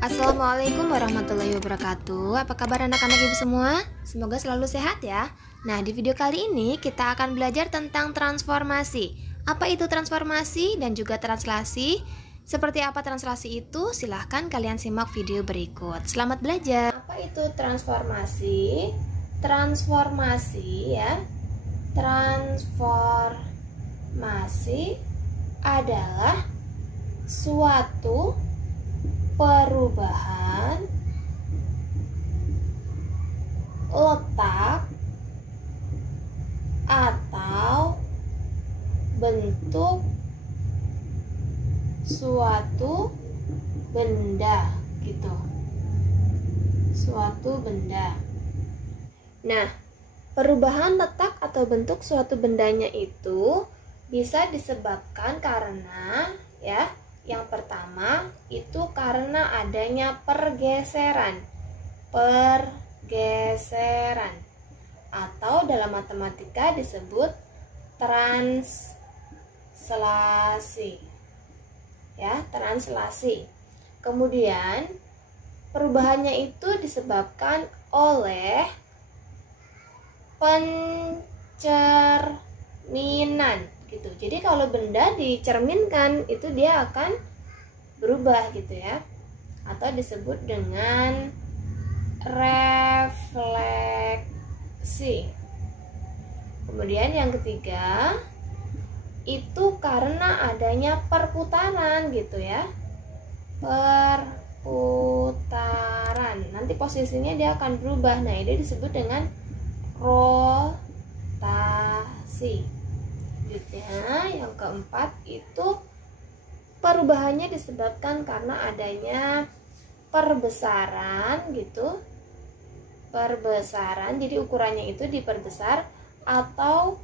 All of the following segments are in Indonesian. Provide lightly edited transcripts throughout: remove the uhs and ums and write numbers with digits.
Assalamualaikum warahmatullahi wabarakatuh. Apa kabar anak-anak ibu semua? Semoga selalu sehat ya. Nah, di video kali ini kita akan belajar tentang transformasi. Apa itu transformasi dan juga translasi? Seperti apa translasi itu? Silahkan kalian simak video berikut. Selamat belajar. Apa itu transformasi? Transformasi ya. Transformasi adalah suatu perubahan letak atau bentuk suatu benda gitu. Suatu benda. Nah, perubahan letak atau bentuk suatu bendanya itu bisa disebabkan karena ya, yang pertama itu karena adanya pergeseran. Pergeseran atau dalam matematika disebut translasi. Ya, translasi. Kemudian perubahannya itu disebabkan oleh pencerminan gitu. Jadi kalau benda dicerminkan itu dia akan berubah gitu ya. Atau disebut dengan refleksi. Kemudian yang ketiga itu karena adanya perputaran gitu ya. Perputaran. Nanti posisinya dia akan berubah. Nah, ini disebut dengan rotasi. Selanjutnya yang keempat itu perubahannya disebabkan karena adanya perbesaran gitu. Perbesaran, jadi ukurannya itu diperbesar atau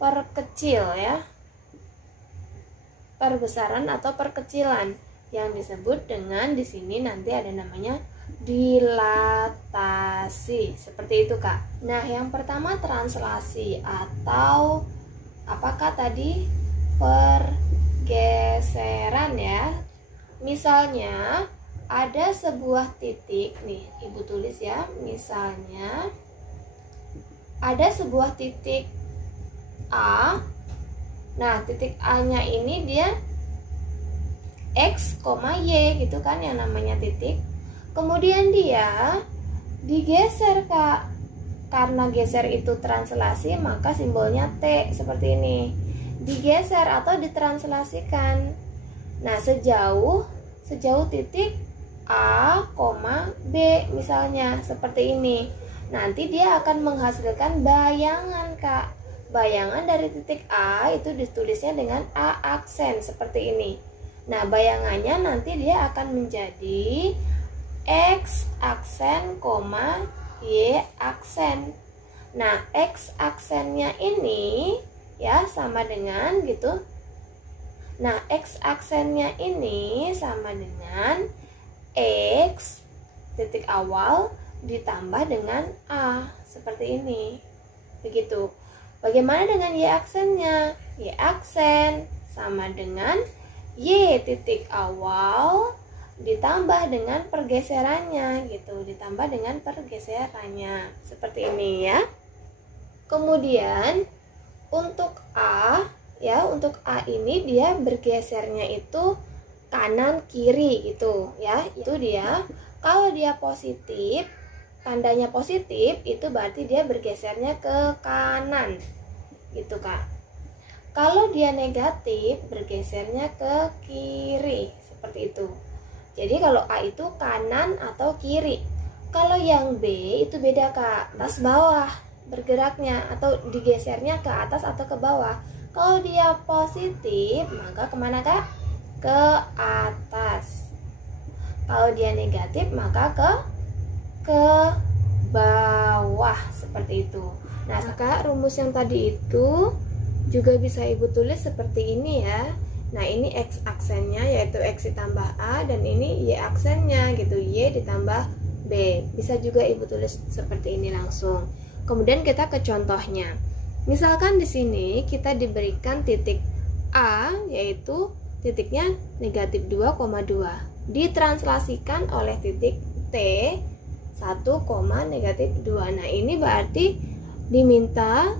perkecil ya. Perbesaran atau perkecilan yang disebut dengan di sini nanti ada namanya dilatasi. Seperti itu Kak. Nah, yang pertama translasi atau apakah tadi pergeseran ya. Misalnya ada sebuah titik nih, Ibu tulis ya. Misalnya ada sebuah titik A. Nah, titik A-nya ini dia X, Y gitu kan yang namanya titik. Kemudian dia digeser Kak. Karena geser itu translasi, maka simbolnya T seperti ini. Digeser atau ditranslasikan. Nah, sejauh titik A, B misalnya seperti ini. Nanti dia akan menghasilkan bayangan Kak. Bayangan dari titik A itu ditulisnya dengan A aksen seperti ini. Nah, bayangannya nanti dia akan menjadi X aksen, Y aksen. Nah, X aksennya ini ya sama dengan gitu. Nah, X aksennya ini sama dengan X titik awal ditambah dengan A seperti ini. Begitu. Bagaimana dengan Y aksennya? Y aksen sama dengan Y titik awal ditambah dengan pergeserannya gitu, ditambah dengan pergeserannya seperti ini ya. Kemudian untuk A ya, untuk A ini dia bergesernya itu kanan kiri gitu ya. Itu dia. Kalau dia positif, tandanya positif itu berarti dia bergesernya ke kanan gitu Kak. Kalau dia negatif bergesernya ke kiri seperti itu. Jadi kalau A itu kanan atau kiri. Kalau yang B itu beda Kak, atas bawah bergeraknya atau digesernya ke atas atau ke bawah. Kalau dia positif maka kemana Kak? Ke atas. Kalau dia negatif maka ke bawah seperti itu. Nah Kak, rumus yang tadi itu juga bisa Ibu tulis seperti ini ya. Nah, ini X aksennya yaitu X ditambah A dan ini Y aksennya gitu, Y ditambah B. Bisa juga Ibu tulis seperti ini langsung. Kemudian kita ke contohnya. Misalkan di sini kita diberikan titik A yaitu titiknya negatif 2,2. ditranslasikan oleh titik T 1, negatif 2. Nah, ini berarti diminta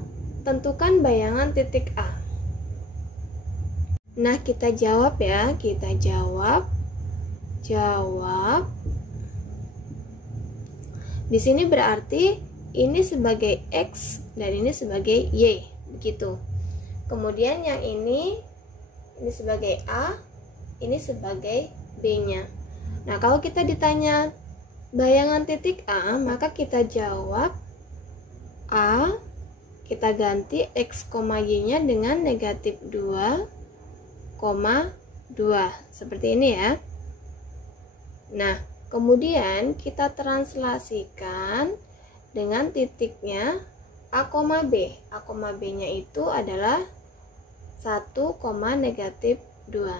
tentukan bayangan titik A. Nah, kita jawab ya, kita jawab. Di sini berarti ini sebagai X dan ini sebagai Y, begitu. Kemudian yang ini sebagai A, ini sebagai B-nya. Nah, kalau kita ditanya bayangan titik A, maka kita jawab A, kita ganti X, Y-nya dengan negatif 2, 2. Seperti ini ya. Nah, kemudian kita translasikan dengan titiknya A, B. A, B-nya itu adalah 1, negatif 2.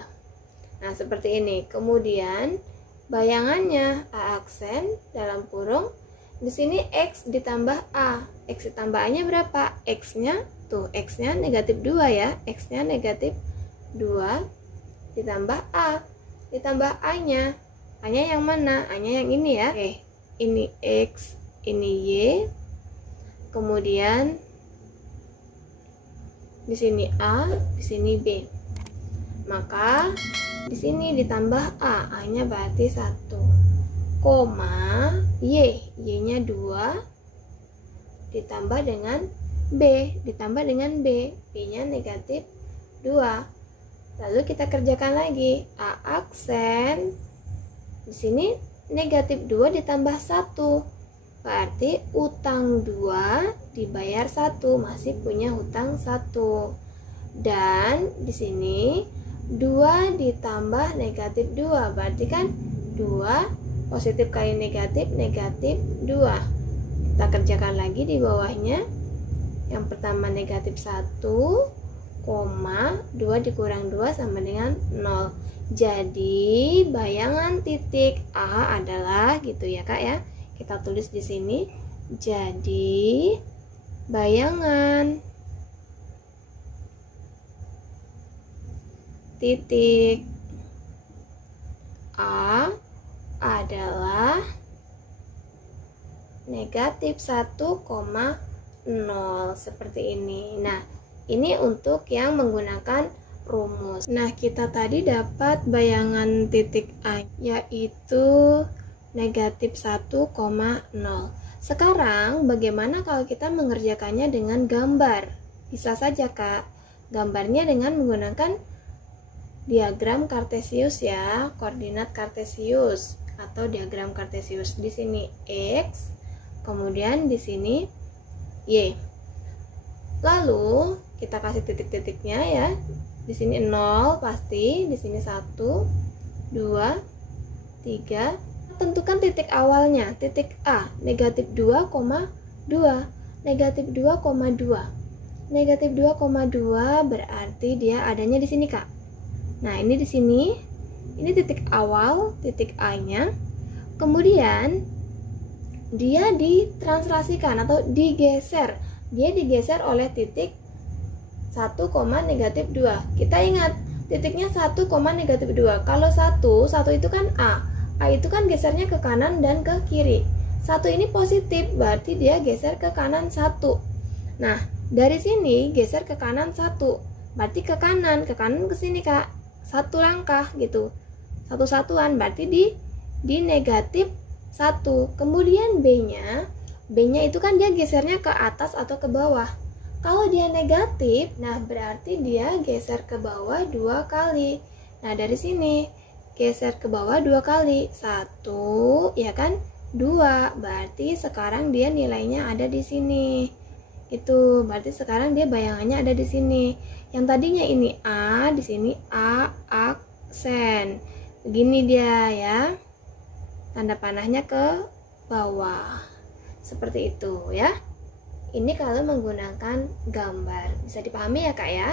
Nah, seperti ini. Kemudian bayangannya A aksen dalam kurung, di sini X ditambah A. X ditambah A-nya berapa? X-nya tuh, X-nya negatif 2 ya. X-nya negatif 2 ditambah A. Ditambah A-nya. A-nya yang mana? A-nya yang ini ya. Oke, ini X, ini Y. Kemudian di sini A, di sini B. Maka di sini ditambah A, A-nya berarti 1, koma Y, Y-nya 2 ditambah dengan B, B-nya negatif 2. Lalu kita kerjakan lagi, A aksen di sini negatif 2 ditambah 1, berarti utang 2 dibayar 1, masih punya hutang 1. Dan di sini 2 ditambah negatif 2, berarti kan 2 positif kali negatif, negatif 2. Kita kerjakan lagi di bawahnya. Yang pertama negatif 1, 2 dikurang 2 sama dengan 0. Jadi bayangan titik A adalah gitu ya Kak ya. Kita tulis di sini. Jadi bayangan titik A adalah negatif 1,0 seperti ini. Nah, ini untuk yang menggunakan rumus. Nah, kita tadi dapat bayangan titik A yaitu negatif 1,0. Sekarang bagaimana kalau kita mengerjakannya dengan gambar? Bisa saja Kak. Gambarnya dengan menggunakan diagram Kartesius ya, koordinat Kartesius atau diagram Kartesius. Di sini X, kemudian di sini Y. Lalu kita kasih titik-titiknya ya. Di sini 0 pasti, di sini 1, 2, 3. Tentukan titik awalnya, titik A, negatif 2,2. Negatif 2,2. Negatif 2,2 berarti dia adanya di sini Kak. Nah, ini di sini. Ini titik awal, titik A-nya. Kemudian dia ditranslasikan atau digeser. Dia digeser oleh titik 1, negatif 2. Kita ingat, titiknya 1, negatif 2. Kalau 1 itu kan A. A itu kan gesernya ke kanan dan ke kiri. 1 ini positif, berarti dia geser ke kanan 1. Nah, dari sini geser ke kanan 1. Berarti ke kanan ke sini Kak. 1 langkah gitu. Satu-satuan, berarti di negatif 1. Kemudian B-nya itu kan dia gesernya ke atas atau ke bawah. Kalau dia negatif, nah berarti dia geser ke bawah 2 kali. Nah, dari sini geser ke bawah 2 kali. 1, ya kan? 2. Berarti sekarang dia nilainya ada di sini. Itu berarti sekarang dia bayangannya ada di sini. Yang tadinya ini A, di sini A aksen. Begini dia ya. Tanda panahnya ke bawah. Seperti itu ya. Ini kalau menggunakan gambar. Bisa dipahami ya Kak ya?